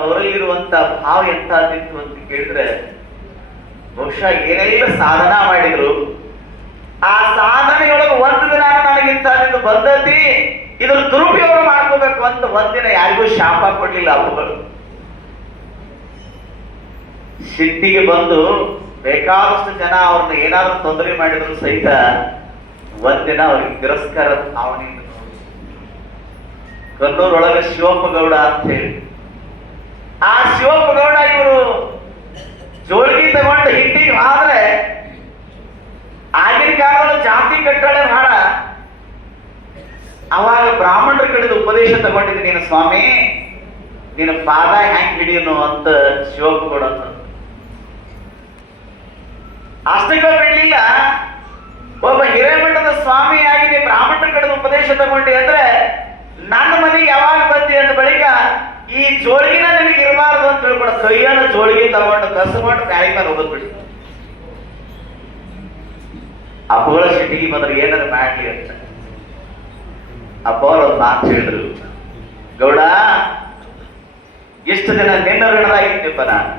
ಅವರಲ್ಲಿರುವಂತ ಭಾವ ಎಂತದಿತ್ತು ಅಂತ ಕೇಳಿದ್ರೆ ಬಹುಶಃ ಏನೆಲ್ಲ ಸಾಧನಾ ಮಾಡಿದ್ರು ಆ ಸಾಧನೆಯೊಳಗೆ ಒಂದು ದಿನ ನನಗಿಂತ ಬಂದತಿ ಇದ್ರ ದುರುಪಯೋಗ ಮಾಡ್ಕೋಬೇಕು ಅಂತ ಒಂದಿನ ಯಾರಿಗೂ ಶಾಪ ಕೊಡ್ಲಿಲ್ಲ ಅವುಗಳು. ಸಿಟ್ಟಿಗೆ ಬಂದು ಬೇಕಾದಷ್ಟು ಜನ ಅವ್ರನ್ನ ಏನಾದ್ರೂ ತೊಂದರೆ ಮಾಡಿದ್ರು ಸಹಿತ ಒಂದಿನ ಅವ್ರಿಗೆ ತಿರಸ್ಕಾರದ ಭಾವನೆಯಿಂದ ಕನ್ನೂರೊಳಗೆ ಶಿವಪ್ಪ ಗೌಡ ಅಂತ ಹೇಳಿ ಆ ಶಿವಪ್ಪ ಗೌಡ ಇವರು ಜೋಳಿಗೆ ತಗೊಂಡು ಹಿಂಡಿಗೆ ಆದ್ರೆ ಆಗಿನ ಕಾಲದಲ್ಲಿ ಜಾತಿ ಕಟ್ಟಳೆ ಭಾಳ. ಅವಾಗ ಬ್ರಾಹ್ಮಣರ ಕಡೆದ ಉಪದೇಶ ತಗೊಂಡಿದ್ದೀನಿ, ನೀನು ಸ್ವಾಮಿ ನಿನ್ನ ಪಾದ ಹ್ಯಾಂಗ್ ಹಿಡಿಯನು ಅಂತ ಶಿವಪ್ಪ ಗೌಡ ಅಂತ. ಅಷ್ಟಕ್ಕೆ ಬಿಡ್ಲಿಲ್ಲ, ಒಬ್ಬ ಹಿರೇಮಠದ ಸ್ವಾಮಿಯಾಗಿ ನೀ ಬ್ರಾಹ್ಮಣರ ಕಡೆದ ಉಪದೇಶ ತಗೊಂಡಿ ಅಂದ್ರೆ ನನ್ನ ಮನೆಗೆ ಯಾವಾಗ ಬಂದಿ ಅಂದ ಬಳಿಕ ಈ ಜೋಳಿಗೆನ ನಿನಗೆ ಇರಬಾರ್ದು ಅಂತ ಹೇಳ್ಕೊಡ ಕೈಯನ್ನು ಜೋಳಿಗೆ ತಗೊಂಡು ಕಸಗೊಂಡು ಗಾಳಿ ಮೇಲೆ ಹೋಗೋದ್ ಬಿಡಿ. ಅಪ್ಪಗಳ ಸಿಟ್ಟಿಗೆ ಬಂದ್ರೆ ಏನಾರ ಮಾಡ್ಲಿ ಅಂತ ಅಪ್ಪ ಅವ್ರ ಒಂದು ಮಾತು ಹೇಳಿದ್ರು, ಗೌಡ ಇಷ್ಟು ದಿನ ನಿನ್ನ ಋಣದಾಗಿದ್ದೀಪ್ಪ ನಾನು,